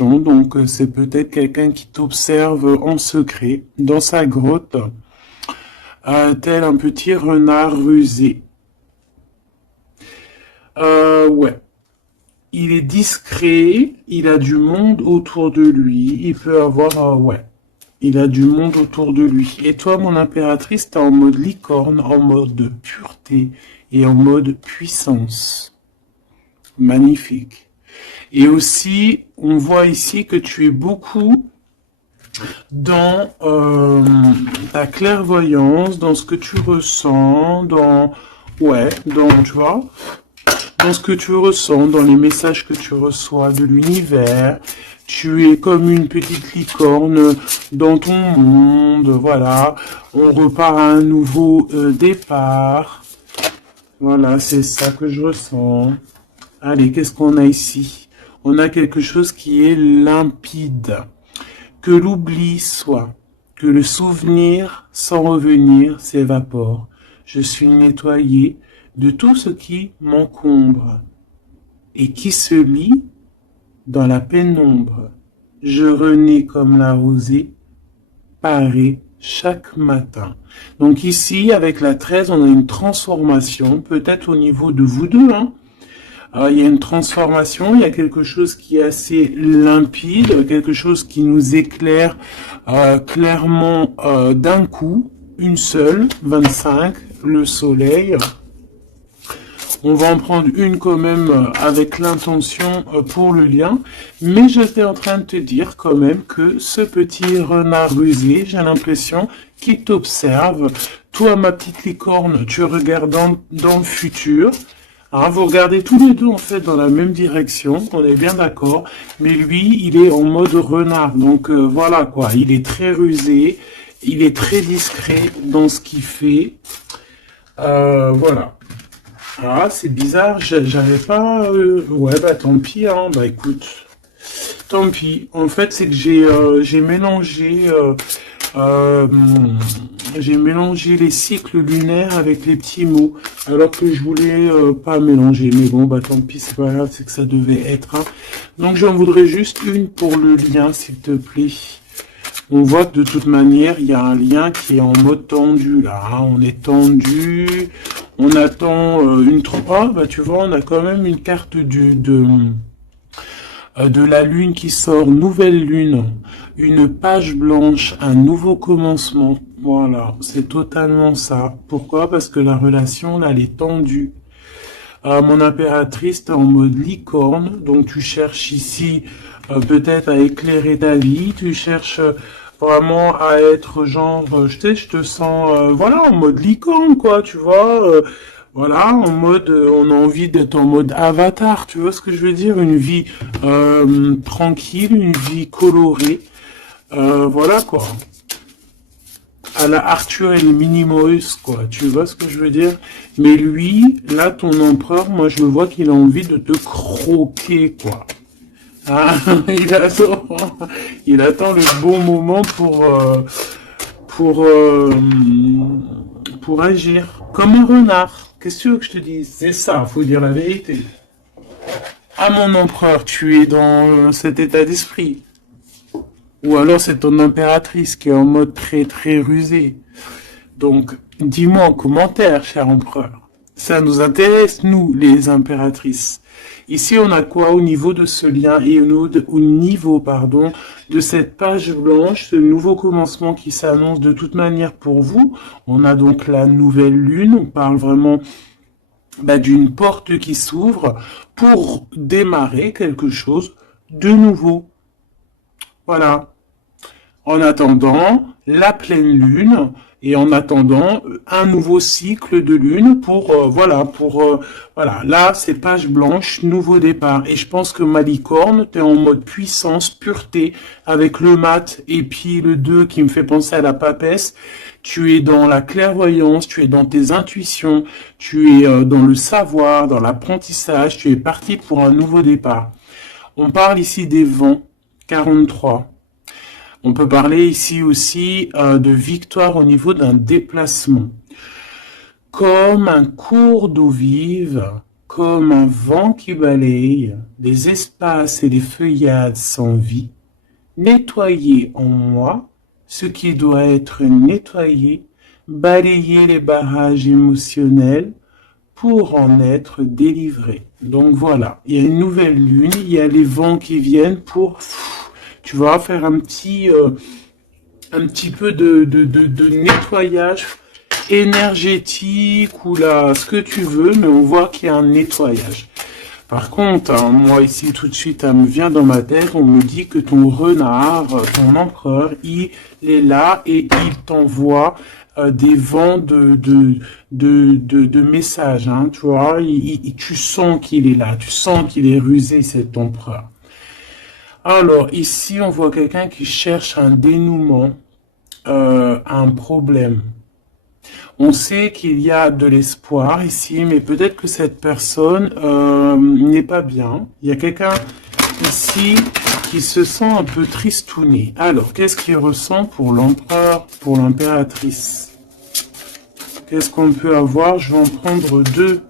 Donc, c'est peut-être quelqu'un qui t'observe en secret dans sa grotte, tel un petit renard rusé. Ouais. Il est discret, il a du monde autour de lui, il peut avoir, ouais, il a du monde autour de lui. Et toi, mon impératrice, t'es en mode licorne, en mode pureté et en mode puissance. Magnifique. Et aussi, on voit ici que tu es beaucoup dans ta clairvoyance, dans ce que tu ressens, dans, ouais, dans, tu vois, dans ce que tu ressens, dans les messages que tu reçois de l'univers. Tu es comme une petite licorne dans ton monde, voilà. On repart à un nouveau départ. Voilà, c'est ça que je ressens. Allez, qu'est-ce qu'on a ici? On a quelque chose qui est limpide. Que l'oubli soit, que le souvenir, sans revenir, s'évapore. Je suis nettoyé de tout ce qui m'encombre et qui se lie dans la pénombre. Je renais comme la rosée, parée chaque matin. Donc ici, avec la 13, on a une transformation, peut-être au niveau de vous deux, hein. Alors, il y a une transformation, il y a quelque chose qui est assez limpide, quelque chose qui nous éclaire clairement d'un coup, une seule, 25, le soleil. On va en prendre une quand même avec l'intention pour le lien. Mais j'étais en train de te dire quand même que ce petit renard rusé, j'ai l'impression qu'il t'observe. Toi, ma petite licorne, tu regardes dans le futur. Hein, vous regardez tous les deux en fait dans la même direction, on est bien d'accord. Mais lui, il est en mode renard. Donc voilà quoi, il est très rusé, il est très discret dans ce qu'il fait. Voilà. Ah, c'est bizarre, j'avais pas... Ouais, bah tant pis, hein, bah écoute, tant pis. En fait, c'est que j'ai mélangé... j'ai mélangé les cycles lunaires avec les petits mots, alors que je voulais pas mélanger. Mais bon, bah tant pis, c'est pas grave, c'est que ça devait être. Hein. Donc j'en voudrais juste une pour le lien, s'il te plaît. On voit que de toute manière, il y a un lien qui est en mode tendu, là. Hein. On est tendu, on attend une... Ah, bah tu vois, on a quand même une carte de la lune qui sort, nouvelle lune, une page blanche, un nouveau commencement. Voilà, c'est totalement ça. Pourquoi? Parce que la relation, là, elle est tendue. Mon impératrice, t'es en mode licorne, donc tu cherches ici peut-être à éclairer ta vie, tu cherches vraiment à être genre, je te sens, voilà, en mode licorne, quoi, tu vois, voilà, en mode, on a envie d'être en mode avatar, tu vois ce que je veux dire, une vie tranquille, une vie colorée, voilà, quoi. À la Arthur et les Minimoys, quoi. Tu vois ce que je veux dire? Mais lui, là, ton empereur, moi, je le vois qu'il a envie de te croquer, quoi. Ah, il attend le bon moment pour, euh, pour agir. Comme un renard. Qu'est-ce que tu veux que je te dise? C'est ça, faut dire la vérité. Ah, mon empereur, tu es dans cet état d'esprit. Ou alors c'est ton impératrice qui est en mode très très rusé. Donc, dis-moi en commentaire, cher empereur. Ça nous intéresse, nous, les impératrices. Ici, on a quoi au niveau de ce lien et au niveau, pardon, de cette page blanche, ce nouveau commencement qui s'annonce de toute manière pour vous. On a donc la nouvelle lune. On parle vraiment d'une porte qui s'ouvre pour démarrer quelque chose de nouveau. Voilà. En attendant la pleine lune et en attendant un nouveau cycle de lune pour voilà, là c'est page blanche, nouveau départ. Et je pense que ma licorne, t'es en mode puissance, pureté avec le mat et puis le 2 qui me fait penser à la papesse. Tu es dans la clairvoyance, tu es dans tes intuitions, tu es dans le savoir, dans l'apprentissage, tu es parti pour un nouveau départ. On parle ici des vents, 43. On peut parler ici aussi de victoire au niveau d'un déplacement. Comme un cours d'eau vive comme un vent qui balaye les espaces et les feuillades sans vie, nettoyer en moi ce qui doit être nettoyé, balayer les barrages émotionnels pour en être délivré. Donc voilà, il y a une nouvelle lune, il y a les vents qui viennent pour, tu vas faire un petit peu de nettoyage énergétique ou là, ce que tu veux, mais on voit qu'il y a un nettoyage. Par contre, hein, moi ici tout de suite, ça me vient dans ma tête, on me dit que ton renard, ton empereur, il est là et il t'envoie des vents de messages, hein, tu vois, tu sens qu'il est là, tu sens qu'il est rusé, cet empereur. Alors ici, on voit quelqu'un qui cherche un dénouement, un problème. On sait qu'il y a de l'espoir ici, mais peut-être que cette personne n'est pas bien. Il y a quelqu'un ici qui se sent un peu tristouné. Alors, qu'est-ce qu'il ressent pour l'empereur, pour l'impératrice? Qu'est-ce qu'on peut avoir? Je vais en prendre deux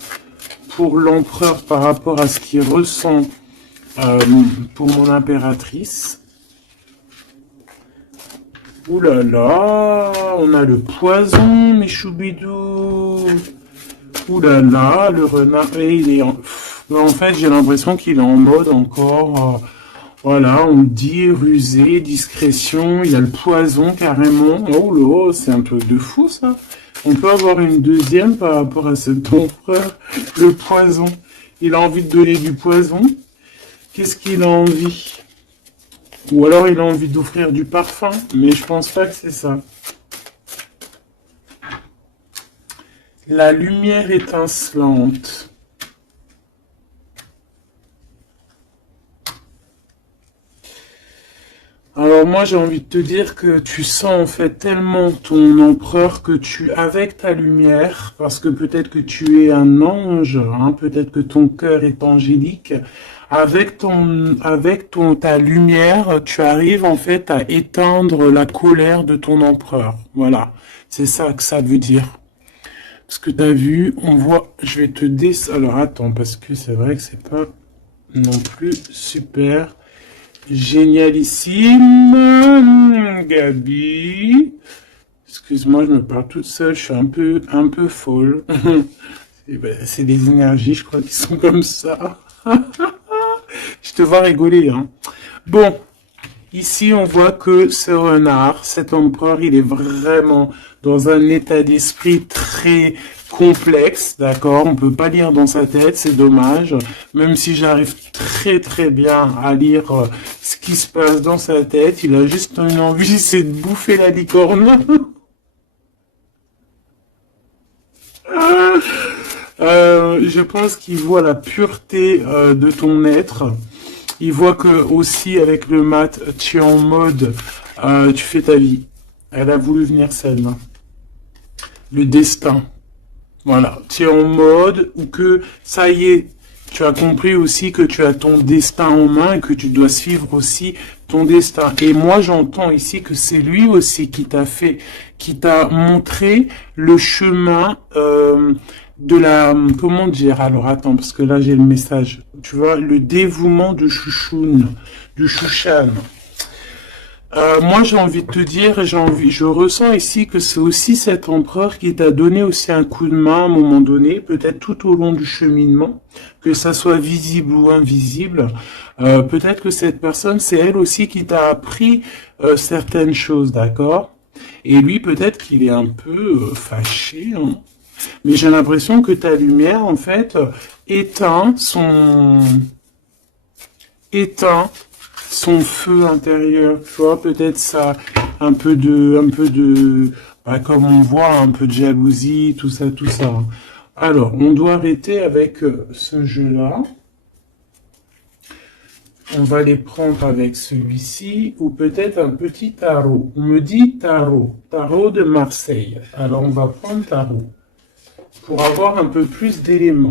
pour l'empereur par rapport à ce qu'il ressent pour mon impératrice. Ouh là là, on a le poison, mes choubidous. Ouh là là, le renard, et il est en fait, j'ai l'impression qu'il est en mode encore, voilà, on dit rusé, discrétion, il y a le poison carrément. Oh là, c'est un truc de fou ça. On peut avoir une deuxième par rapport à cet empereur, le poison. Il a envie de donner du poison. Qu'est-ce qu'il a envie? Ou alors il a envie d'offrir du parfum, mais je pense pas que c'est ça. La lumière étincelante. Alors moi j'ai envie de te dire que tu sens en fait tellement ton empereur que tu, avec ta lumière, parce que peut-être que tu es un ange, hein, peut-être que ton cœur est angélique, avec ta lumière, tu arrives en fait à éteindre la colère de ton empereur. Voilà, c'est ça que ça veut dire. Parce que tu as vu, on voit, je vais te alors attends, parce que c'est vrai que c'est pas non plus super génialissime, Gabi. Excuse-moi, je me parle toute seule, je suis un peu folle. C'est des énergies, je crois, qui sont comme ça. Je te vois rigoler, hein. Bon, ici, on voit que ce renard, cet empereur, il est vraiment dans un état d'esprit très complexe, d'accord? On peut pas lire dans sa tête, c'est dommage. Même si j'arrive très très bien à lire ce qui se passe dans sa tête, il a juste une envie, c'est de bouffer la licorne. Je pense qu'il voit la pureté de ton être. Il voit que aussi avec le mat, tu es en mode, tu fais ta vie. Elle a voulu venir celle-là. Le destin. Voilà. Tu es en mode où que ça y est, tu as compris aussi que tu as ton destin en main et que tu dois suivre aussi ton destin. Et moi, j'entends ici que c'est lui aussi qui t'a montré le chemin de la, comment dire, alors attends, parce que là j'ai le message, tu vois, le dévouement de Chouchoun, de Chouchan. Moi j'ai envie de te dire, je ressens ici que c'est aussi cet empereur qui t'a donné aussi un coup de main à un moment donné, peut-être tout au long du cheminement, que ça soit visible ou invisible. Peut-être que cette personne, c'est elle aussi qui t'a appris certaines choses, d'accord? Et lui, peut-être qu'il est un peu fâché, hein. Mais j'ai l'impression que ta lumière, en fait, éteint son feu intérieur. Tu vois, peut-être ça, un peu de, bah, comme on voit, un peu de jalousie, tout ça, tout ça. Alors, on doit arrêter avec ce jeu-là. On va les prendre avec celui-ci, ou peut-être un petit tarot. On me dit tarot de Marseille. Alors, on va prendre tarot pour avoir un peu plus d'éléments.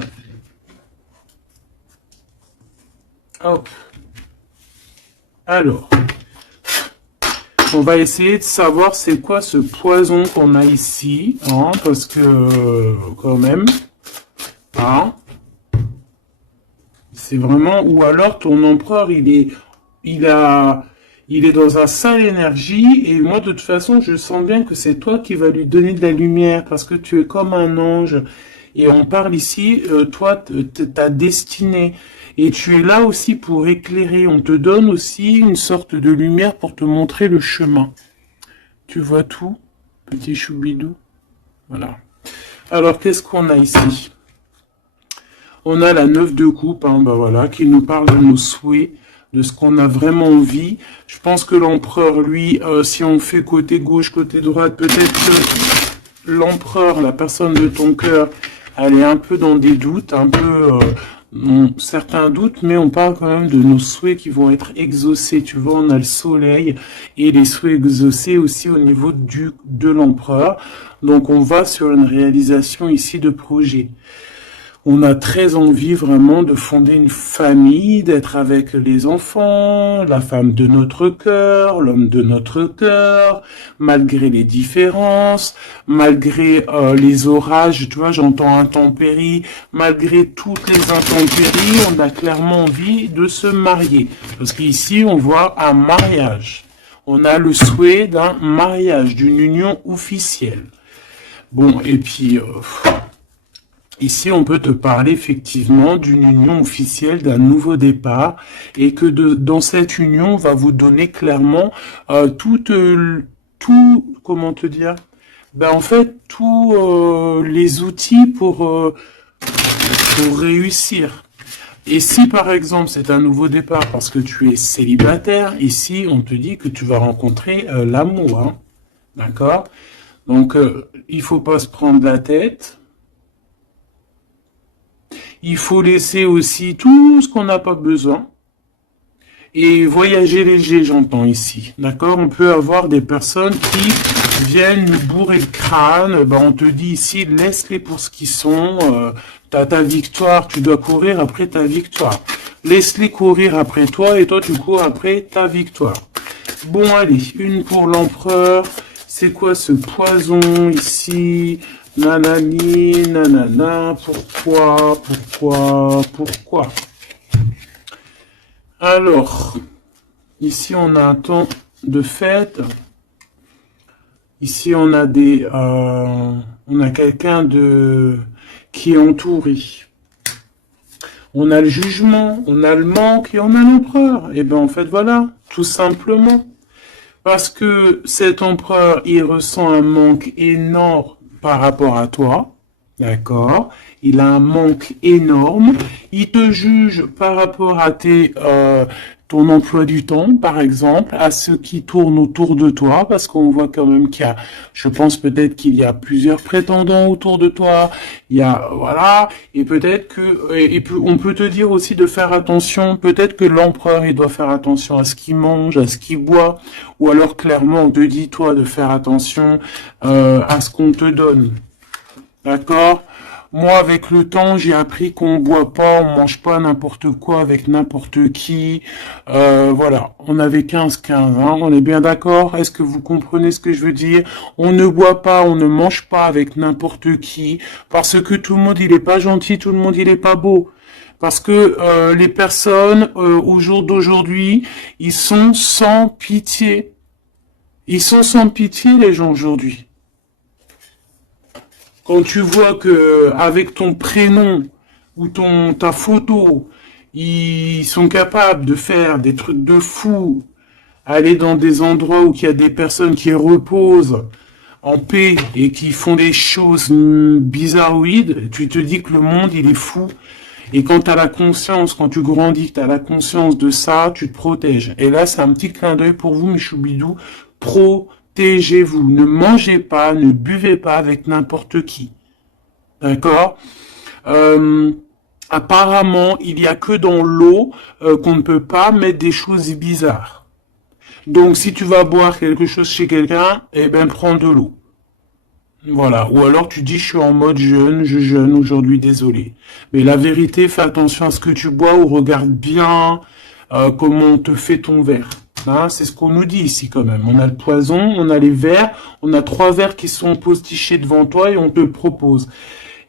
Hop. Alors, on va essayer de savoir c'est quoi ce poison qu'on a ici, hein, parce que quand même, hein, C'est vraiment, ou alors ton empereur, il a, il est dans un sale énergie, et moi, de toute façon, je sens bien que c'est toi qui vas lui donner de la lumière, parce que tu es comme un ange. Et on parle ici, toi, ta destinée. Et tu es là aussi pour éclairer. On te donne aussi une sorte de lumière pour te montrer le chemin. Tu vois tout, petit choubidou? Voilà. Alors, qu'est-ce qu'on a ici? On a la 9 de coupe, hein, bah voilà, qui nous parle de nos souhaits, de ce qu'on a vraiment envie. Je pense que l'empereur, lui, si on fait côté gauche, côté droite, peut-être que l'empereur, la personne de ton cœur, elle est un peu dans des doutes, un peu certains doutes, mais on parle quand même de nos souhaits qui vont être exaucés. Tu vois, on a le soleil et les souhaits exaucés aussi au niveau de l'empereur. Donc on va sur une réalisation ici de projet. On a très envie vraiment de fonder une famille, d'être avec les enfants, la femme de notre cœur, l'homme de notre cœur, malgré les différences, malgré les orages, tu vois, j'entends intempéries, malgré toutes les intempéries, on a clairement envie de se marier. Parce qu'ici, on voit un mariage. On a le souhait d'un mariage, d'une union officielle. Bon, et puis... ici, on peut te parler effectivement d'une union officielle, d'un nouveau départ, et que dans cette union, on va vous donner clairement comment te dire, ben en fait, tous les outils pour réussir. Et si par exemple c'est un nouveau départ parce que tu es célibataire, ici on te dit que tu vas rencontrer l'amour, hein, d'accord? Donc il faut pas se prendre la tête. Il faut laisser aussi tout ce qu'on n'a pas besoin. Et voyager léger, j'entends ici. D'accord? On peut avoir des personnes qui viennent nous bourrer le crâne. Ben, on te dit ici, laisse-les pour ce qu'ils sont. T'as ta victoire, tu dois courir après ta victoire. Laisse-les courir après toi et toi, tu cours après ta victoire. Bon, allez, une pour l'empereur. C'est quoi ce poison ici? Nanani, nanana, pourquoi? Alors, ici on a un temps de fête. Ici on a on a quelqu'un qui est entouré. On a le jugement, on a le manque et on a l'empereur. Et ben en fait voilà, tout simplement. Parce que cet empereur, il ressent un manque énorme par rapport à toi, d'accord? Il a un manque énorme. Il te juge par rapport à ton emploi du temps, par exemple, à ce qui tourne autour de toi, parce qu'on voit quand même qu'il y a, je pense peut-être qu'il y a plusieurs prétendants autour de toi. Il y a, voilà, et peut-être on peut te dire aussi de faire attention. Peut-être que l'empereur, il doit faire attention à ce qu'il mange, à ce qu'il boit, ou alors clairement, on te dit toi de faire attention à ce qu'on te donne. D'accord? Moi, avec le temps, j'ai appris qu'on boit pas, on mange pas n'importe quoi avec n'importe qui. Voilà, on avait 15-15, hein, on est bien d'accord? Est-ce que vous comprenez ce que je veux dire? On ne boit pas, on ne mange pas avec n'importe qui, parce que tout le monde, il est pas gentil, tout le monde, il est pas beau. Parce que les personnes, au jour d'aujourd'hui, ils sont sans pitié. Ils sont sans pitié, les gens, aujourd'hui. Quand tu vois que avec ton prénom ou ta photo, ils sont capables de faire des trucs de fou, aller dans des endroits où il y a des personnes qui reposent en paix et qui font des choses bizarroïdes, tu te dis que le monde, il est fou. Et quand tu as la conscience, quand tu grandis, tu as la conscience de ça, tu te protèges. Et là, c'est un petit clin d'œil pour vous, mes choubidous. Protégez-vous. Ne mangez pas, ne buvez pas avec n'importe qui. D'accord? Apparemment, il n'y a que dans l'eau qu'on ne peut pas mettre des choses bizarres. Donc, si tu vas boire quelque chose chez quelqu'un, eh ben, prends de l'eau. Voilà. Ou alors tu dis, je suis en mode jeûne, je jeûne aujourd'hui, désolé. Mais la vérité, fais attention à ce que tu bois ou regarde bien comment on te fait ton verre. Hein, c'est ce qu'on nous dit ici quand même. On a le poison, on a les verres, on a 3 verres qui sont postichés devant toi et on te le propose.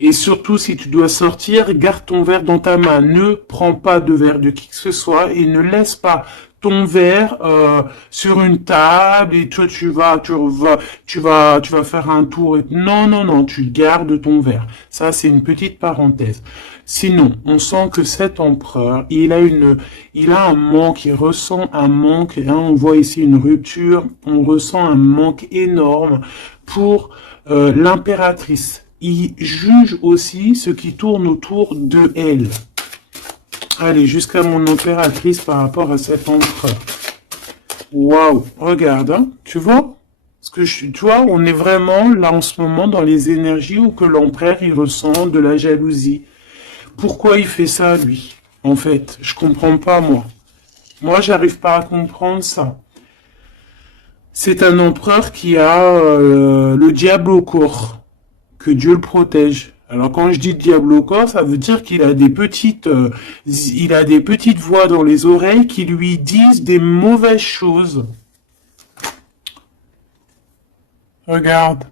Et surtout, si tu dois sortir, garde ton verre dans ta main. Ne prends pas de verre de qui que ce soit et ne laisse pas ton verre sur une table et toi tu vas faire un tour. Non, non, non, tu gardes ton verre. Ça, c'est une petite parenthèse. Sinon, on sent que cet empereur, il a un manque, il ressent un manque. Hein, on voit ici une rupture, on ressent un manque énorme pour l'impératrice. Il juge aussi ce qui tourne autour de elle. Allez, jusqu'à mon impératrice par rapport à cet empereur. Waouh, regarde, hein, tu vois? Tu vois, on est vraiment là en ce moment dans les énergies où que l'empereur il ressent de la jalousie. Pourquoi il fait ça, lui? En fait, je comprends pas, moi. Moi, j'arrive pas à comprendre ça. C'est un empereur qui a le diable au corps. Que Dieu le protège. Alors quand je dis diable au corps, ça veut dire qu'il a il a des petites voix dans les oreilles qui lui disent des mauvaises choses. Regarde,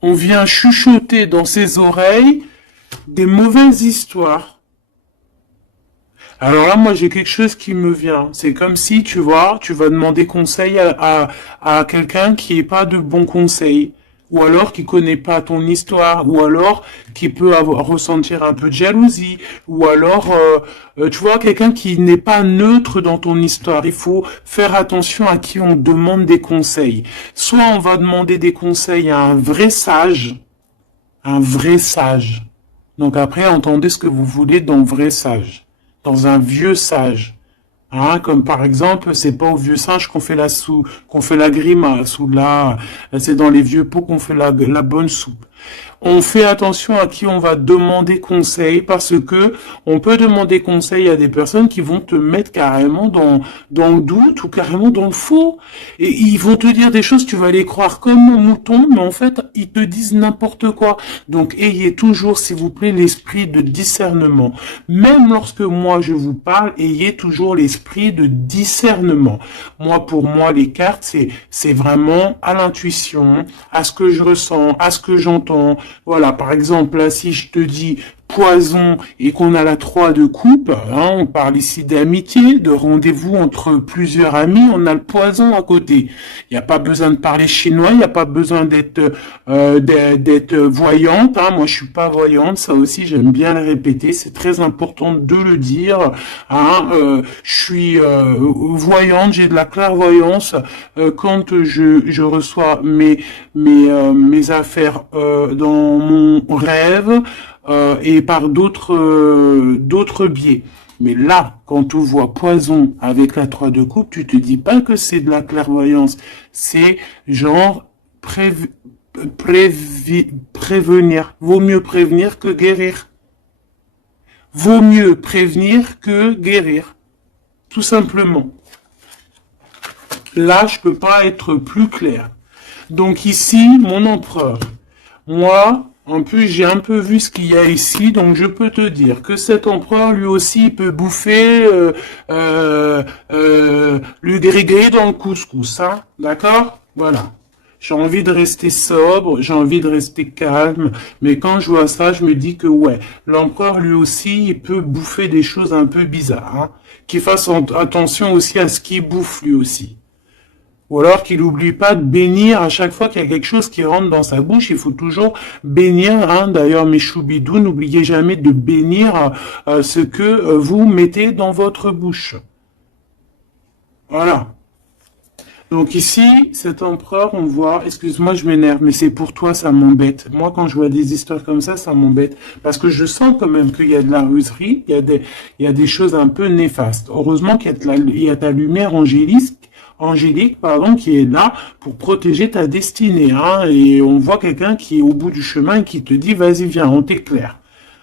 on vient chuchoter dans ses oreilles des mauvaises histoires. Alors là, moi, j'ai quelque chose qui me vient. C'est comme si, tu vois, tu vas demander conseil à quelqu'un qui n'est pas de bons conseils. Ou alors qui connaît pas ton histoire, ou alors qui peut ressentir un peu de jalousie, ou alors, tu vois, quelqu'un qui n'est pas neutre dans ton histoire. Il faut faire attention à qui on demande des conseils. Soit on va demander des conseils à un vrai sage. Donc après, entendez ce que vous voulez dans vrai sage, dans un vieux sage. Hein, comme par exemple, c'est pas au vieux singe qu'on fait la grimace, ou là, c'est dans les vieux pots qu'on fait la bonne soupe. On fait attention à qui on va demander conseil parce que on peut demander conseil à des personnes qui vont te mettre carrément dans le doute ou carrément dans le faux. Et ils vont te dire des choses, tu vas les croire comme un mouton, mais en fait, ils te disent n'importe quoi. Donc, ayez toujours, s'il vous plaît, l'esprit de discernement. Même lorsque moi je vous parle, ayez toujours l'esprit de discernement. Moi, pour moi, les cartes, c'est vraiment à l'intuition, à ce que je ressens, à ce que j'entends. Voilà, par exemple, là, si je te dis poison et qu'on a la 3 de coupe, hein, on parle ici d'amitié, de rendez-vous entre plusieurs amis, on a le poison à côté. Il n'y a pas besoin de parler chinois, il n'y a pas besoin d'être voyante. Hein. Moi, je suis pas voyante, ça aussi, j'aime bien le répéter. C'est très important de le dire. Hein. Je suis voyante, j'ai de la clairvoyance quand je reçois mes affaires dans mon rêve. Et par d'autres biais. Mais là, quand tu vois poison avec la 3 de coupe, tu te dis pas que c'est de la clairvoyance. C'est genre prévenir. Vaut mieux prévenir que guérir. Vaut mieux prévenir que guérir. Tout simplement. Là, je peux pas être plus clair. Donc ici, mon empereur. Moi, en plus, j'ai un peu vu ce qu'il y a ici, donc je peux te dire que cet empereur, lui aussi, peut bouffer le gré-gré dans le couscous, hein, d'accord? Voilà. J'ai envie de rester sobre, j'ai envie de rester calme, mais quand je vois ça, je me dis que ouais, l'empereur, lui aussi, il peut bouffer des choses un peu bizarres, hein, qu'il fasse attention aussi à ce qu'il bouffe, lui aussi. Ou alors qu'il n'oublie pas de bénir à chaque fois qu'il y a quelque chose qui rentre dans sa bouche. Il faut toujours bénir. Hein. D'ailleurs, mes choubidous, n'oubliez jamais de bénir ce que vous mettez dans votre bouche. Voilà. Donc ici, cet empereur, on voit, excuse-moi, je m'énerve, mais c'est pour toi, ça m'embête. Moi, quand je vois des histoires comme ça m'embête. Parce que je sens quand même qu'il y a de la ruserie, il y a des choses un peu néfastes. Heureusement qu'il y a ta lumière angélique, pardon, qui est là pour protéger ta destinée, hein, et on voit quelqu'un qui est au bout du chemin et qui te dit, vas-y, viens, on t'éclaire.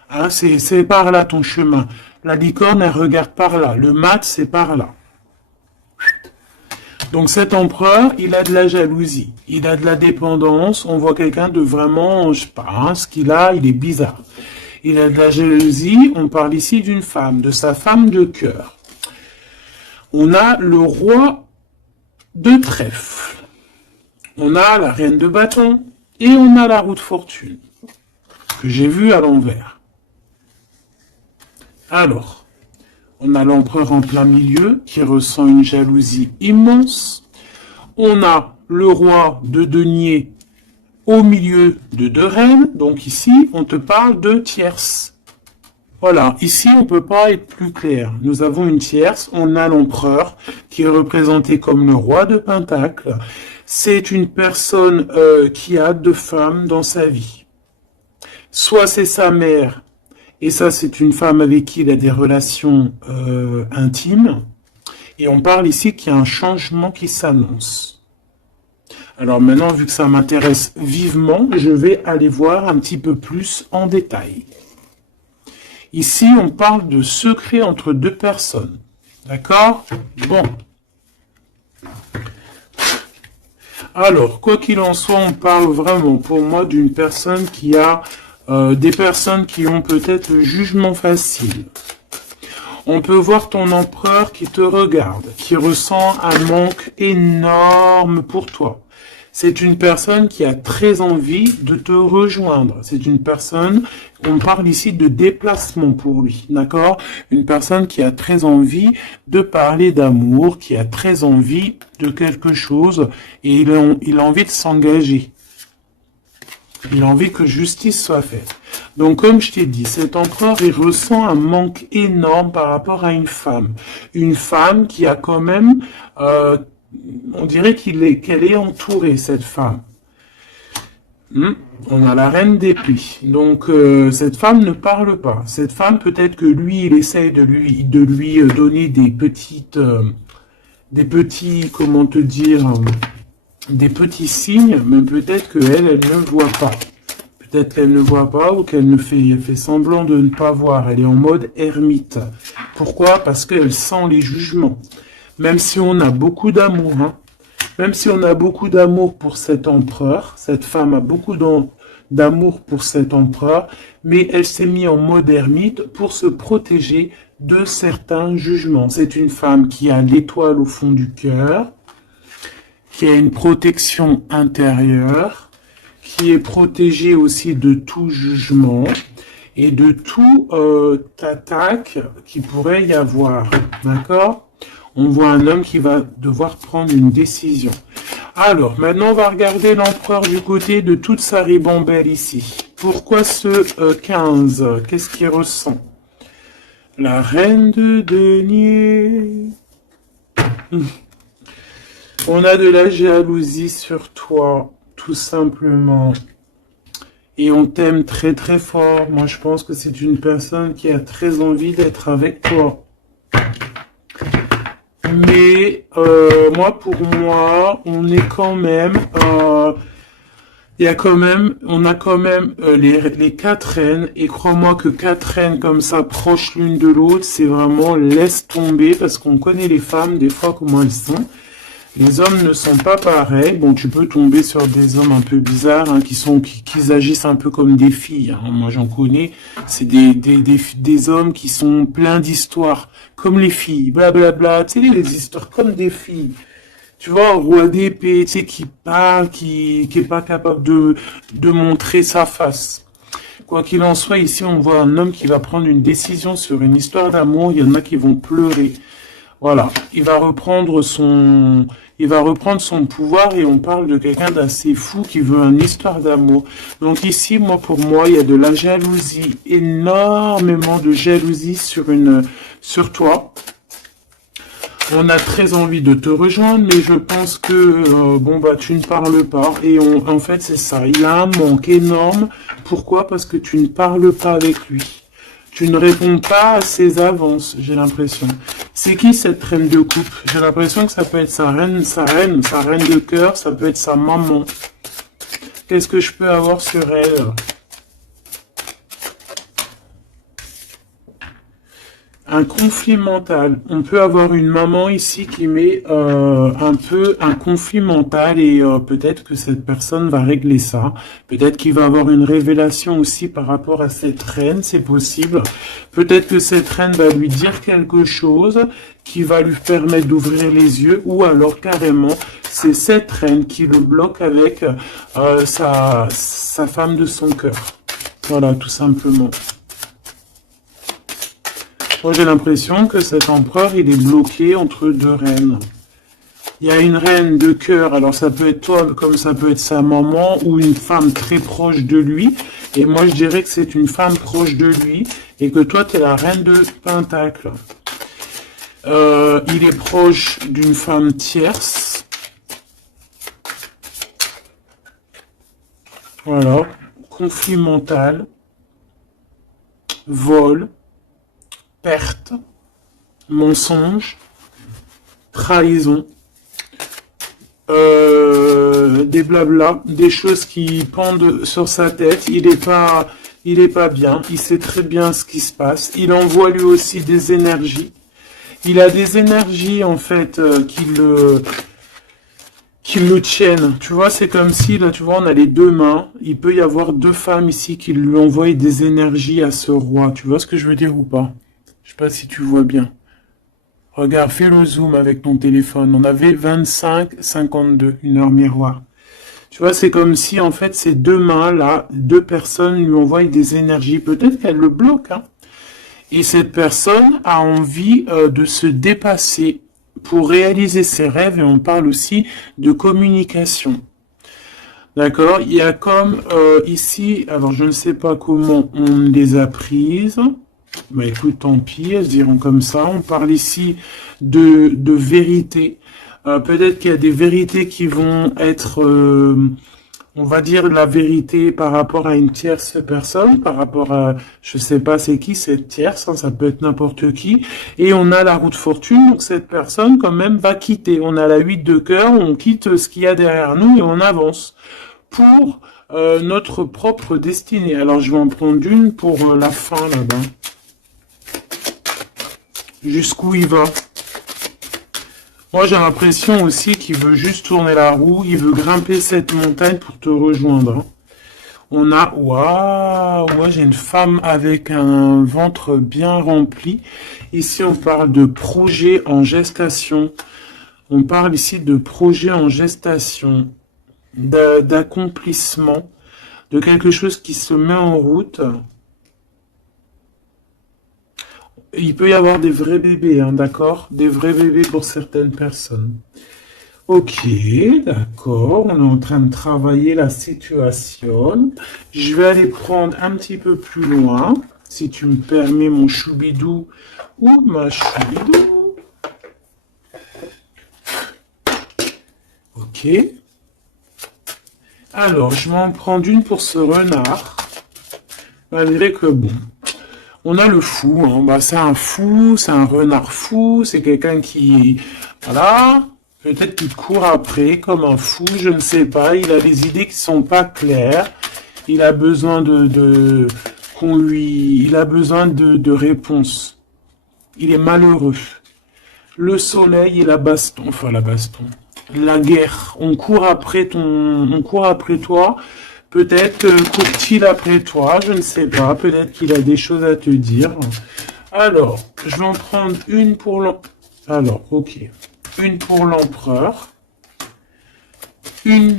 Hein, c'est par là ton chemin. La licorne, elle regarde par là. Le mat, c'est par là. Donc cet empereur, il a de la jalousie, il a de la dépendance, on voit quelqu'un de vraiment, je sais pas, hein, ce qu'il a, il est bizarre. Il a de la jalousie, on parle ici d'une femme, de sa femme de cœur. On a le roi de trèfle. On a la reine de bâton et on a la roue de fortune. que j'ai vu à l'envers. Alors, on a l'empereur en plein milieu qui ressent une jalousie immense. On a le roi de denier au milieu de deux reines. Donc ici, on te parle de tierce. Voilà, ici on peut pas être plus clair. Nous avons une tierce, on a l'empereur qui est représenté comme le roi de Pentacle. C'est une personne qui a deux femmes dans sa vie. Soit c'est sa mère, et ça c'est une femme avec qui il a des relations intimes. Et on parle ici qu'il y a un changement qui s'annonce. Alors maintenant, vu que ça m'intéresse vivement, je vais aller voir un petit peu plus en détail. Ici, on parle de secret entre deux personnes. D'accord? Bon. Alors, quoi qu'il en soit, on parle vraiment, pour moi, d'une personne qui a... des personnes qui ont peut-être le jugement facile. On peut voir ton empereur qui te regarde, qui ressent un manque énorme pour toi. C'est une personne qui a très envie de te rejoindre. C'est une personne, on parle ici de déplacement pour lui, d'accord? Une personne qui a très envie de parler d'amour, qui a très envie de quelque chose, et il a envie de s'engager. Il a envie que justice soit faite. Donc, comme je t'ai dit, cet empereur, il ressent un manque énorme par rapport à une femme. Une femme qui a quand même... on dirait qu'elle est entourée, cette femme. On a la reine d'épée. Donc, cette femme ne parle pas. Cette femme, peut-être que lui, il essaye de lui donner des petits, comment te dire, des petits signes, mais peut-être qu'elle, elle ne voit pas. Peut-être qu'elle ne voit pas ou qu'elle elle fait semblant de ne pas voir. Elle est en mode ermite. Pourquoi? Parce qu'elle sent les jugements. Même si on a beaucoup d'amour, même si on a beaucoup d'amour pour cet empereur, cette femme a beaucoup d'amour pour cet empereur, mais elle s'est mise en mode ermite pour se protéger de certains jugements. C'est une femme qui a l'étoile au fond du cœur, qui a une protection intérieure, qui est protégée aussi de tout jugement et de tout attaque qui pourrait y avoir. D'accord? On voit un homme qui va devoir prendre une décision. Alors, maintenant, on va regarder l'empereur du côté de toute sa ribambelle ici. Pourquoi ce 15? Qu'est-ce qu'il ressent? La reine de denier. On a de la jalousie sur toi, tout simplement. Et on t'aime très très fort. Moi, je pense que c'est une personne qui a très envie d'être avec toi. Mais pour moi, on est quand même, on a quand même les quatre reines. Et crois-moi que quatre reines comme ça, proches l'une de l'autre, c'est vraiment laisse tomber parce qu'on connaît les femmes des fois comment elles sont. Les hommes ne sont pas pareils. Bon, tu peux tomber sur des hommes un peu bizarres, qui agissent un peu comme des filles. Moi, j'en connais. C'est des hommes qui sont pleins d'histoires, comme les filles, blablabla. Tu sais, les histoires comme des filles. Tu vois, un roi d'épée, tu sais, qui parle, qui est pas capable de montrer sa face. Quoi qu'il en soit, ici, on voit un homme qui va prendre une décision sur une histoire d'amour. Il y en a qui vont pleurer. Voilà, il va reprendre son pouvoir et on parle de quelqu'un d'assez fou qui veut une histoire d'amour. Donc ici, pour moi, il y a de la jalousie, énormément de jalousie sur toi. On a très envie de te rejoindre, mais je pense que, tu ne parles pas. Et en fait, c'est ça, il a un manque énorme. Pourquoi? Parce que tu ne parles pas avec lui. Tu ne réponds pas à ses avances, j'ai l'impression. C'est qui cette reine de coupe? J'ai l'impression que ça peut être sa reine de cœur, ça peut être sa maman. Qu'est-ce que je peux avoir sur elle? Un conflit mental. On peut avoir une maman ici qui met un peu un conflit mental et peut-être que cette personne va régler ça. Peut-être qu'il va avoir une révélation aussi par rapport à cette reine, c'est possible. Peut-être que cette reine va lui dire quelque chose qui va lui permettre d'ouvrir les yeux ou alors carrément c'est cette reine qui le bloque avec sa femme de son cœur. Voilà, tout simplement. Moi, j'ai l'impression que cet empereur, il est bloqué entre deux reines. Il y a une reine de cœur, alors ça peut être toi, comme ça peut être sa maman, ou une femme très proche de lui. Et moi, je dirais que c'est une femme proche de lui, et que toi, tu es la reine de Pentacle. Il est proche d'une femme tierce. Voilà. Conflit mental. Vol. Perte. Mensonge. Trahison. Des blabla, des choses qui pendent sur sa tête. Il est pas bien. Il sait très bien ce qui se passe. Il envoie lui aussi des énergies. Il a des énergies en fait qui le tiennent. Tu vois, c'est comme si là, tu vois, on a les deux mains. Il peut y avoir deux femmes ici qui lui envoient des énergies à ce roi. Tu vois ce que je veux dire ou pas? Je sais pas si tu vois bien. Regarde, fais le zoom avec ton téléphone. On avait 25-52, une heure miroir. Tu vois, c'est comme si, en fait, ces deux mains-là, deux personnes lui envoient des énergies. Peut-être qu'elles le bloquent, hein. Et cette personne a envie de se dépasser pour réaliser ses rêves. Et on parle aussi de communication. D'accord? Il y a comme ici, alors je ne sais pas comment on les a prises. Bah écoute, tant pis, elles se diront comme ça. On parle ici de vérité. Peut-être qu'il y a des vérités qui vont être, on va dire, la vérité par rapport à une tierce personne, par rapport à, je sais pas c'est qui cette tierce, hein, ça peut être n'importe qui. Et on a la roue de fortune, donc cette personne quand même va quitter. On a la 8 de cœur, on quitte ce qu'il y a derrière nous et on avance pour notre propre destinée. Alors je vais en prendre une pour la fin là-bas. Jusqu'où il va. Moi, j'ai l'impression aussi qu'il veut juste tourner la roue. Il veut grimper cette montagne pour te rejoindre. On a... Waouh! Moi, j'ai une femme avec un ventre bien rempli. Ici, on parle de projet en gestation. On parle ici de projet en gestation, d'accomplissement, de quelque chose qui se met en route. Il peut y avoir des vrais bébés, hein, d'accord? Des vrais bébés pour certaines personnes. Ok, d'accord. On est en train de travailler la situation. Je vais aller prendre un petit peu plus loin, si tu me permets, mon choubidou ou ma choubidou. Ok. Alors, je vais en prendre une pour ce renard. Malgré que bon... On a le fou, hein. Bah, c'est un fou, c'est un renard fou, c'est quelqu'un qui, voilà, peut-être qu'il court après comme un fou, je ne sais pas, il a des idées qui sont pas claires, il a besoin il a besoin de réponses. Il est malheureux. Le soleil et la baston, enfin la baston, la guerre, on court après toi. Peut-être court-il après toi, je ne sais pas. Peut-être qu'il a des choses à te dire. Alors, je vais en prendre une pour l'empereur. Alors, ok. Une pour l'empereur. Une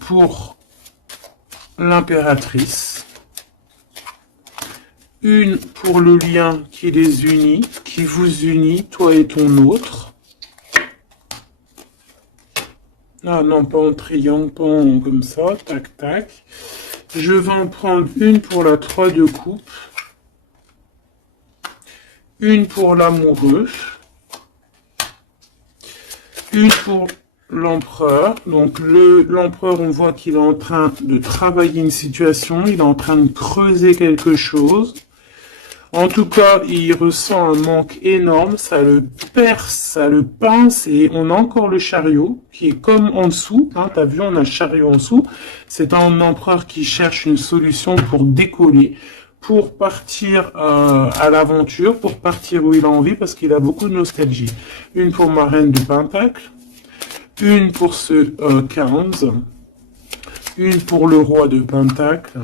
pour l'impératrice. Une pour le lien qui les unit, qui vous unit, toi et ton autre. Ah non, pas en triangle, pas en comme ça, tac, tac. Je vais en prendre une pour la 3 de coupe. Une pour l'amoureux. Une pour l'empereur. Donc l'empereur, on voit qu'il est en train de travailler une situation, il est en train de creuser quelque chose. En tout cas, il ressent un manque énorme, ça le perce, ça le pince, et on a encore le chariot, qui est comme en dessous, hein, t'as vu, on a le chariot en dessous, c'est un empereur qui cherche une solution pour décoller, pour partir à l'aventure, pour partir où il a envie, parce qu'il a beaucoup de nostalgie. Une pour ma reine de Pentacle, une pour ce 15, une pour le roi de Pentacle,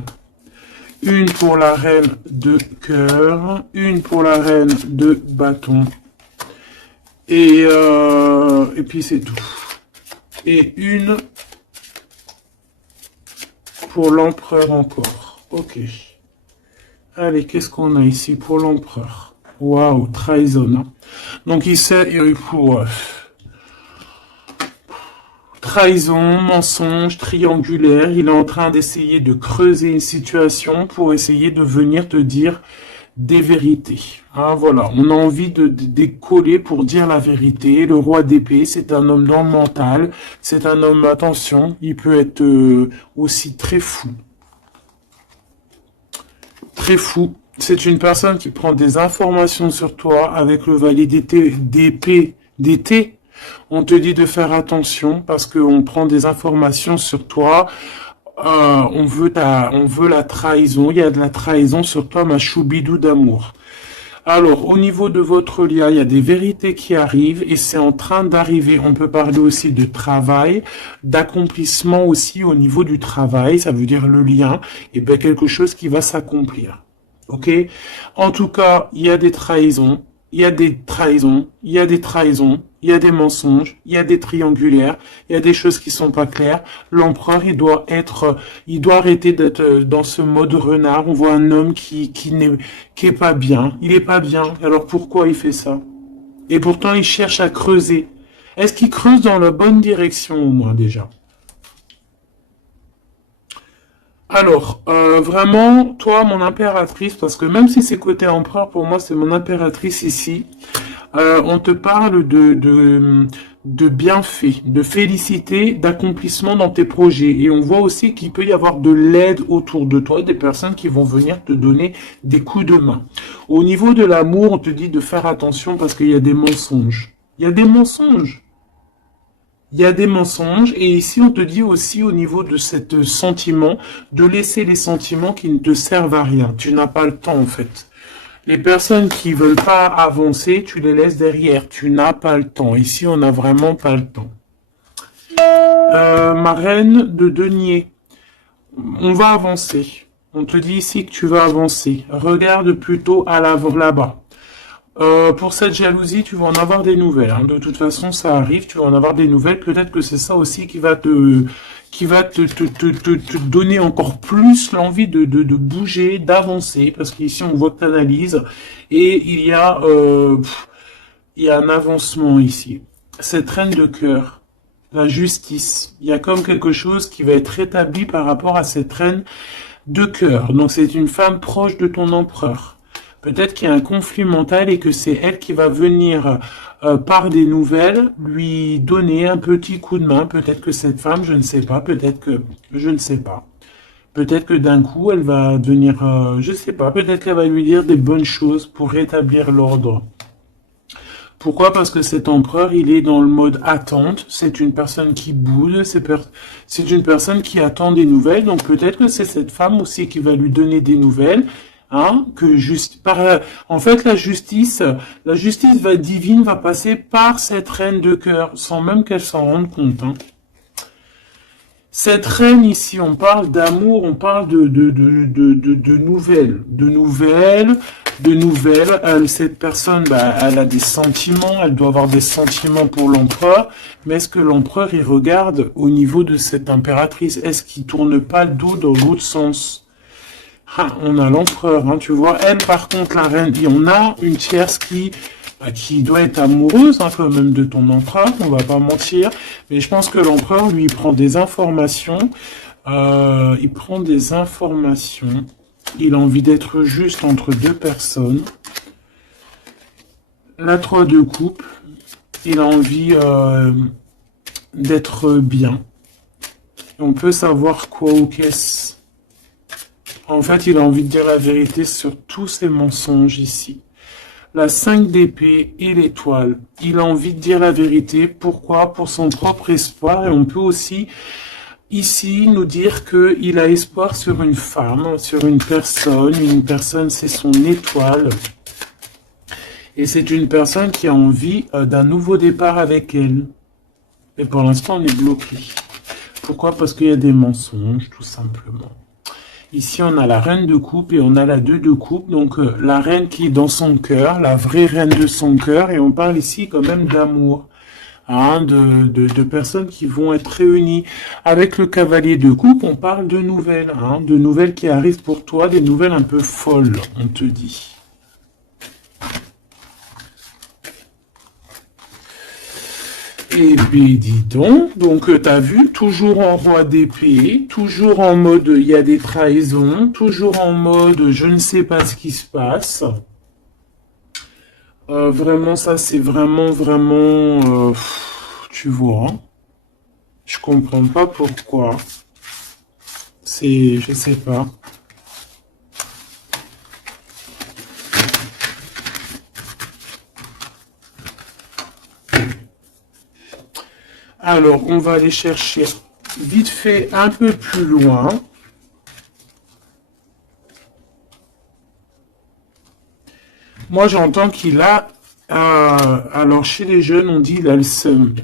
une pour la reine de cœur, une pour la reine de bâton, et puis c'est tout. Et une pour l'empereur encore. Ok. Allez, qu'est-ce qu'on a ici pour l'empereur? Waouh, trahison. Hein. Donc, il sait... trahison, mensonge, triangulaire. Il est en train d'essayer de creuser une situation pour essayer de venir te dire des vérités. Hein, voilà, on a envie de décoller pour dire la vérité. Le roi d'épée, c'est un homme dans le mental. C'est un homme, attention, il peut être aussi très fou. Très fou. C'est une personne qui prend des informations sur toi avec le valet d'épée d'été. On te dit de faire attention parce qu'on prend des informations sur toi. On veut la trahison. Il y a de la trahison sur toi, ma choubidou d'amour. Alors, au niveau de votre lien, il y a des vérités qui arrivent et c'est en train d'arriver. On peut parler aussi de travail, d'accomplissement aussi au niveau du travail. Ça veut dire le lien, et bien quelque chose qui va s'accomplir. Ok? En tout cas, il y a des trahisons, il y a des trahisons, il y a des trahisons, il y a des mensonges, il y a des triangulaires, il y a des choses qui sont pas claires. L'empereur, il doit arrêter d'être dans ce mode renard. On voit un homme qui est pas bien. Il est pas bien. Alors pourquoi il fait ça? Et pourtant, il cherche à creuser. Est-ce qu'il creuse dans la bonne direction au moins déjà? Alors, vraiment, toi, mon impératrice, parce que même si c'est côté empereur, pour moi, c'est mon impératrice ici, on te parle de bienfaits, de félicité, d'accomplissement dans tes projets. Et on voit aussi qu'il peut y avoir de l'aide autour de toi, des personnes qui vont venir te donner des coups de main. Au niveau de l'amour, on te dit de faire attention parce qu'il y a des mensonges. Il y a des mensonges. Il y a des mensonges et ici on te dit aussi au niveau de cet sentiment de laisser les sentiments qui ne te servent à rien. Tu n'as pas le temps en fait. Les personnes qui veulent pas avancer, tu les laisses derrière. Tu n'as pas le temps. Ici on n'a vraiment pas le temps. Ma reine de denier. On va avancer. On te dit ici que tu vas avancer. Regarde plutôt à l'avant là-bas. Pour cette jalousie, tu vas en avoir des nouvelles. Hein. De toute façon, ça arrive, tu vas en avoir des nouvelles. Peut-être que c'est ça aussi qui va te donner encore plus l'envie de bouger, d'avancer. Parce qu'ici, on voit que tu analyses. Et il y a un avancement ici. Cette reine de cœur, la justice. Il y a comme quelque chose qui va être établi par rapport à cette reine de cœur. Donc, c'est une femme proche de ton empereur. Peut-être qu'il y a un conflit mental et que c'est elle qui va venir par des nouvelles lui donner un petit coup de main. Peut-être que cette femme, je ne sais pas, je ne sais pas. Peut-être que d'un coup, elle va venir, je ne sais pas, peut-être qu'elle va lui dire des bonnes choses pour rétablir l'ordre. Pourquoi? Parce que cet empereur, il est dans le mode attente. C'est une personne qui boude, c'est une personne qui attend des nouvelles. Donc peut-être que c'est cette femme aussi qui va lui donner des nouvelles. Hein, en fait, la justice divine va passer par cette reine de cœur, sans même qu'elle s'en rende compte. Hein. Cette reine ici, on parle d'amour, on parle de nouvelles. Cette personne, elle a des sentiments, elle doit avoir des sentiments pour l'empereur. Mais est-ce que l'empereur, il regarde au niveau de cette impératrice? Est-ce qu'il tourne pas le dos dans l'autre sens? Ah, on a l'empereur, hein, tu vois. Elle, par contre, la reine, et on a une tierce qui doit être amoureuse, hein, quand même, de ton empereur, on va pas mentir. Mais je pense que l'empereur, lui, il prend des informations. Il a envie d'être juste entre deux personnes. La 3 de coupe. Il a envie d'être bien. On peut savoir quoi ou qu'est-ce. En fait, il a envie de dire la vérité sur tous ces mensonges ici. La 5 d'épée et l'étoile. Il a envie de dire la vérité. Pourquoi? Pour son propre espoir. Et on peut aussi, ici, nous dire qu'il a espoir sur une femme, sur une personne. Une personne, c'est son étoile. Et c'est une personne qui a envie d'un nouveau départ avec elle. Et pour l'instant, on est bloqué. Pourquoi? Parce qu'il y a des mensonges, tout simplement. Ici, on a la reine de coupe et on a la 2 de coupe. Donc, la reine qui est dans son cœur, la vraie reine de son cœur. Et on parle ici quand même d'amour. hein, de personnes qui vont être réunies. Avec le cavalier de coupe, on parle de nouvelles qui arrivent pour toi, des nouvelles un peu folles, on te dit. Et puis dis donc t'as vu, toujours en roi d'épée, toujours en mode il y a des trahisons, toujours en mode je ne sais pas ce qui se passe. Vraiment, ça c'est vraiment, tu vois, je comprends pas pourquoi. Je sais pas. Alors, on va aller chercher vite fait un peu plus loin. Moi, j'entends qu'il a... alors, chez les jeunes, on dit il a le seum.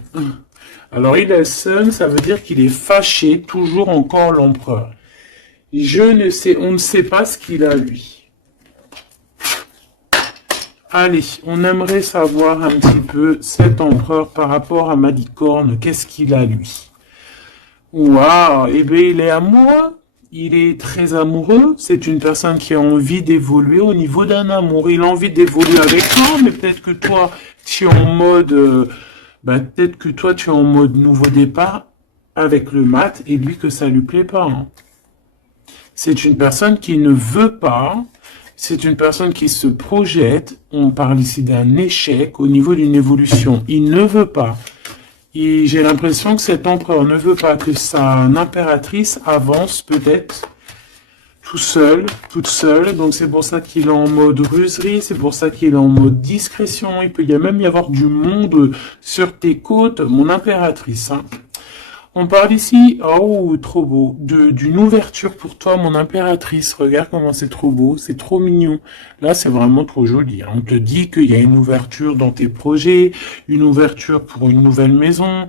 Alors, il a le seum, ça veut dire qu'il est fâché, toujours encore l'empereur. On ne sait pas ce qu'il a, lui. Allez, on aimerait savoir un petit peu cet empereur par rapport à Malicorne. Qu'est-ce qu'il a, lui? Waouh, eh bien, il est amoureux. Il est très amoureux. C'est une personne qui a envie d'évoluer au niveau d'un amour. Il a envie d'évoluer avec toi, mais peut-être que toi, tu es en mode, peut-être que toi, tu es en mode nouveau départ avec le mat et lui que ça lui plaît pas, hein. C'est une personne qui ne veut pas. C'est une personne qui se projette. On parle ici d'un échec au niveau d'une évolution. Il ne veut pas. Et j'ai l'impression que cet empereur ne veut pas que sa impératrice avance peut-être tout seul, toute seule. Donc c'est pour ça qu'il est en mode ruserie, c'est pour ça qu'il est en mode discrétion. Il peut même y avoir du monde sur tes côtes, mon impératrice, hein. On parle ici, oh, trop beau, d'une ouverture pour toi, mon impératrice. Regarde comment c'est trop beau, c'est trop mignon. Là, c'est vraiment trop joli, hein. On te dit qu'il y a une ouverture dans tes projets, une ouverture pour une nouvelle maison.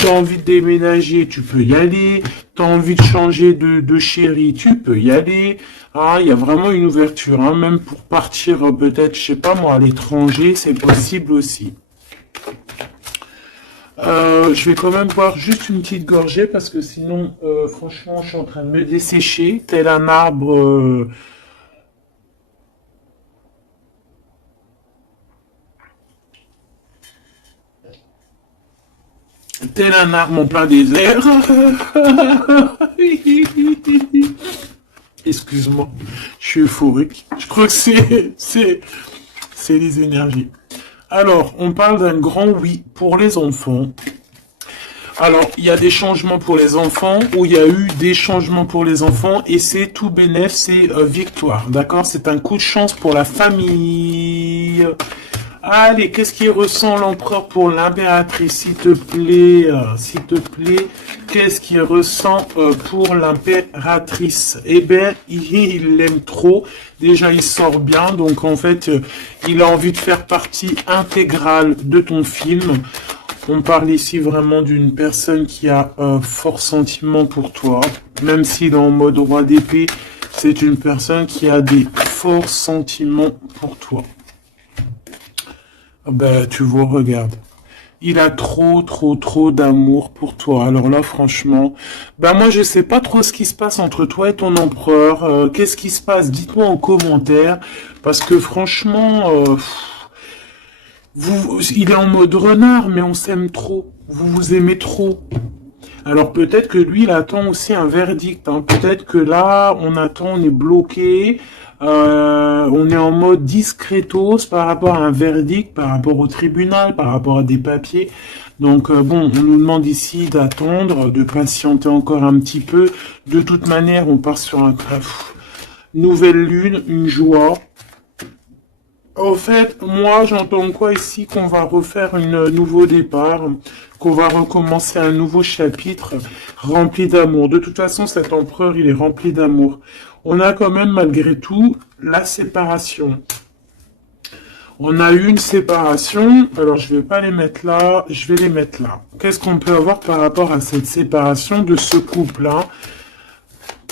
T'as envie de déménager, tu peux y aller. T'as envie de changer de chérie, tu peux y aller. Ah, il y a vraiment une ouverture, hein. Même pour partir peut-être, je sais pas moi, à l'étranger, c'est possible aussi. Je vais quand même boire juste une petite gorgée parce que sinon, franchement, je suis en train de me dessécher, tel un arbre, en plein désert. Excuse-moi, je suis euphorique. Je crois que c'est les énergies. Alors, on parle d'un grand oui pour les enfants. Alors, il y a des changements pour les enfants, ou il y a eu des changements pour les enfants, et c'est tout bénéf, c'est victoire, d'accord? C'est un coup de chance pour la famille. Allez, qu'est-ce qu'il ressent l'empereur pour l'impératrice, s'il te plaît, qu'est-ce qu'il ressent pour l'impératrice? Eh bien, il l'aime trop, déjà il sort bien, donc en fait, il a envie de faire partie intégrale de ton film. On parle ici vraiment d'une personne qui a fort sentiment pour toi, même s'il est en mode roi d'épée, c'est une personne qui a des forts sentiments pour toi. Ben, tu vois, regarde. Il a trop d'amour pour toi. Alors là, franchement, ben moi, je sais pas trop ce qui se passe entre toi et ton empereur. Qu'est-ce qui se passe? Dites-moi en commentaire. Parce que franchement, il est en mode renard, mais on s'aime trop. Vous vous aimez trop. Alors peut-être que lui, il attend aussi un verdict, hein. Peut-être que là, on est bloqué, on est en mode discretos par rapport à un verdict, par rapport au tribunal, par rapport à des papiers. Donc bon, on nous demande ici d'attendre, de patienter encore un petit peu. De toute manière, on part sur un nouvelle lune, une joie. Au fait, moi, j'entends quoi ici? Qu'on va refaire un nouveau départ, qu'on va recommencer un nouveau chapitre rempli d'amour. De toute façon, cet empereur, il est rempli d'amour. On a quand même, malgré tout, la séparation. On a eu une séparation, alors je vais pas les mettre là, je vais les mettre là. Qu'est-ce qu'on peut avoir par rapport à cette séparation de ce couple-là?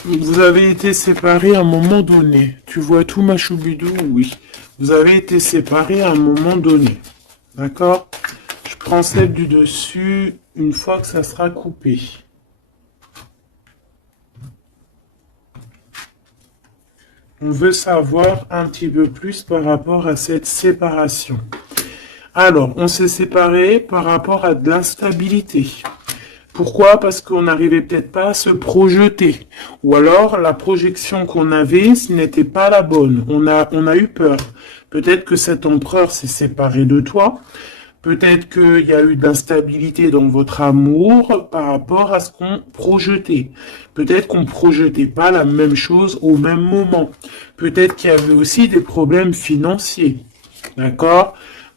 Vous avez été séparés à un moment donné. Tu vois tout, ma choubidou? Oui. Vous avez été séparés à un moment donné. D'accord? Je prends celle du dessus une fois que ça sera coupé. On veut savoir un petit peu plus par rapport à cette séparation. Alors, on s'est séparé par rapport à de l'instabilité. Pourquoi? Parce qu'on n'arrivait peut-être pas à se projeter. Ou alors, la projection qu'on avait, ce n'était pas la bonne. On a eu peur. Peut-être que cet empereur s'est séparé de toi. Peut-être qu'il y a eu de l'instabilité dans votre amour par rapport à ce qu'on projetait. Peut-être qu'on ne projetait pas la même chose au même moment. Peut-être qu'il y avait aussi des problèmes financiers. D'accord?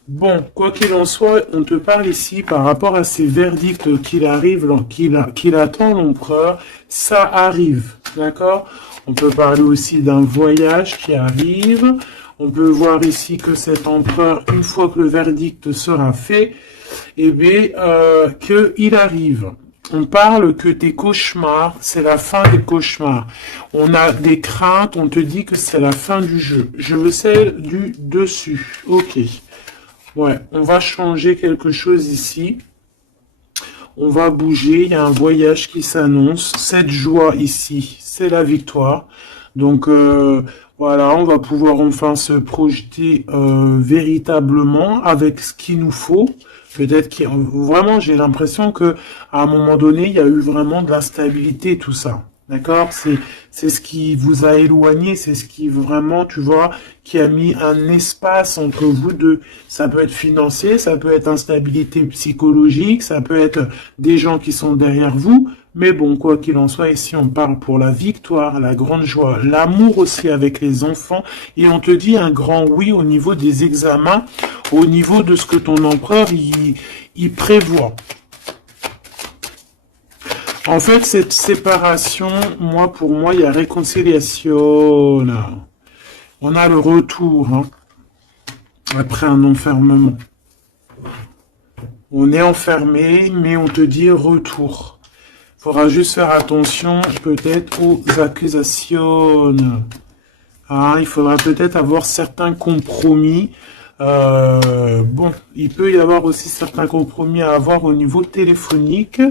Bon, quoi qu'il en soit, on te parle ici par rapport à ces verdicts qu'il attend l'empereur. Ça arrive. D'accord? On peut parler aussi d'un voyage qui arrive. On peut voir ici que cet empereur, une fois que le verdict sera fait, eh bien, qu'il arrive. On parle que tes cauchemars, c'est la fin des cauchemars. On a des craintes, on te dit que c'est la fin du jeu. Je veux celle du dessus. Ok. Ouais, on va changer quelque chose ici. On va bouger, il y a un voyage qui s'annonce. Cette joie ici, c'est la victoire. Donc, voilà, on va pouvoir enfin se projeter véritablement avec ce qu'il nous faut. Peut-être que vraiment, j'ai l'impression que à un moment donné, il y a eu vraiment de l'instabilité, tout ça. D'accord? C'est ce qui vous a éloigné, c'est ce qui vraiment, tu vois, qui a mis un espace entre vous deux. Ça peut être financier, ça peut être instabilité psychologique, ça peut être des gens qui sont derrière vous. Mais bon, quoi qu'il en soit, ici on parle pour la victoire, la grande joie, l'amour aussi avec les enfants. Et on te dit un grand oui au niveau des examens, au niveau de ce que ton empereur il prévoit. En fait, cette séparation, pour moi, il y a réconciliation. On a le retour, hein, après un enfermement. On est enfermé, mais on te dit retour. Il faudra juste faire attention, peut-être, aux accusations. Hein, il faudra peut-être avoir certains compromis. Bon, il peut y avoir aussi certains compromis à avoir au niveau téléphonique,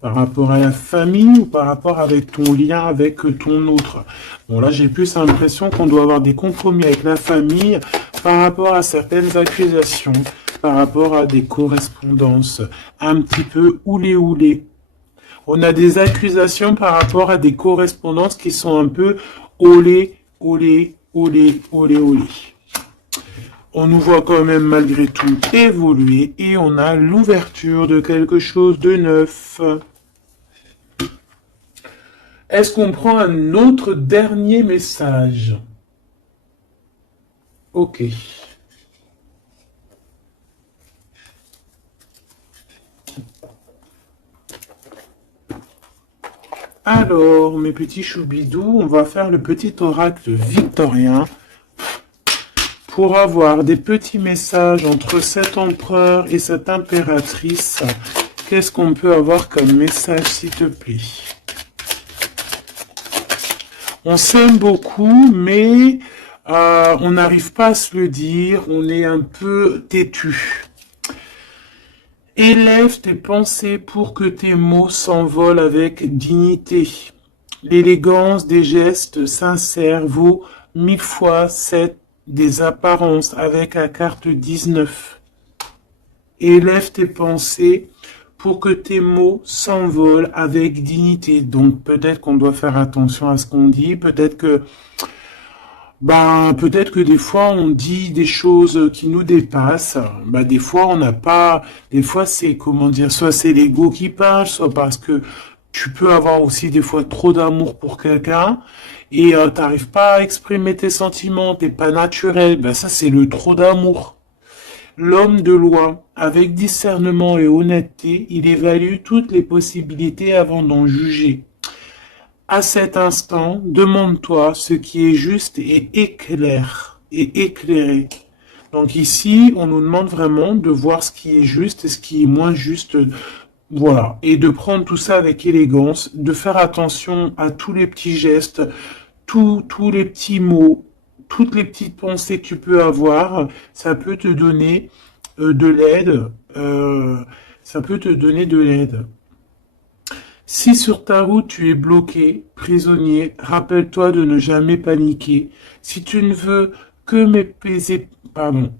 par rapport à la famille ou par rapport avec ton lien avec ton autre. Bon, là, j'ai plus l'impression qu'on doit avoir des compromis avec la famille par rapport à certaines accusations, par rapport à des correspondances un petit peu oulé. On a des accusations par rapport à des correspondances qui sont un peu olé. On nous voit quand même malgré tout évoluer et on a l'ouverture de quelque chose de neuf. Est-ce qu'on prend un autre dernier message? Ok. Alors, mes petits choubidous, on va faire le petit oracle victorien pour avoir des petits messages entre cet empereur et cette impératrice. Qu'est-ce qu'on peut avoir comme message, s'il te plaît? On s'aime beaucoup, mais on n'arrive pas à se le dire, on est un peu têtu. Élève tes pensées pour que tes mots s'envolent avec dignité. L'élégance des gestes sincères vaut 1000 fois celle des apparences avec la carte 19. Élève tes pensées pour que tes mots s'envolent avec dignité. Donc peut-être qu'on doit faire attention à ce qu'on dit, peut-être que des fois on dit des choses qui nous dépassent. Des fois on n'a pas, des fois c'est soit c'est l'ego qui parle, soit parce que tu peux avoir aussi des fois trop d'amour pour quelqu'un et t'arrives pas à exprimer tes sentiments, t'es pas naturel. Ça c'est le trop d'amour. L'homme de loi, avec discernement et honnêteté, il évalue toutes les possibilités avant d'en juger. À cet instant, demande-toi ce qui est juste et éclairé. Donc ici, on nous demande vraiment de voir ce qui est juste et ce qui est moins juste. Voilà. Et de prendre tout ça avec élégance, de faire attention à tous les petits gestes, tous les petits mots, toutes les petites pensées que tu peux avoir, ça peut te donner de l'aide ça peut te donner de l'aide. Si sur ta route tu es bloqué, prisonnier, rappelle-toi de ne jamais paniquer. Si tu ne veux que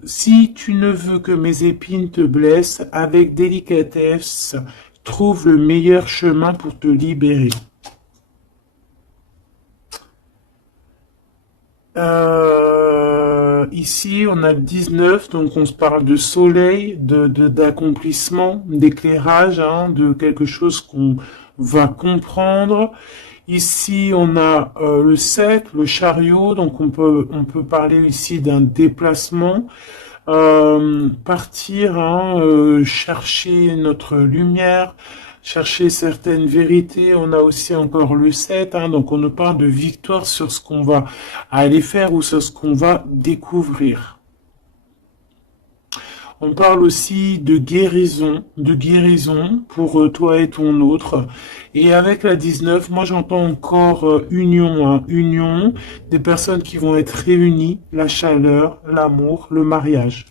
si tu ne veux que mes épines te blessent, avec délicatesse, trouve le meilleur chemin pour te libérer. Ici, on a le 19, donc on se parle de soleil, d'accomplissement, d'éclairage, hein, de quelque chose qu'on va comprendre. Ici, on a le 7, le chariot, donc on peut parler ici d'un déplacement. Partir, hein, chercher notre lumière, chercher certaines vérités. On a aussi encore le 7, hein, donc on nous parle de victoire sur ce qu'on va aller faire ou sur ce qu'on va découvrir. On parle aussi de guérison pour toi et ton autre. Et avec la 19, moi j'entends encore union, hein, union, des personnes qui vont être réunies, la chaleur, l'amour, le mariage.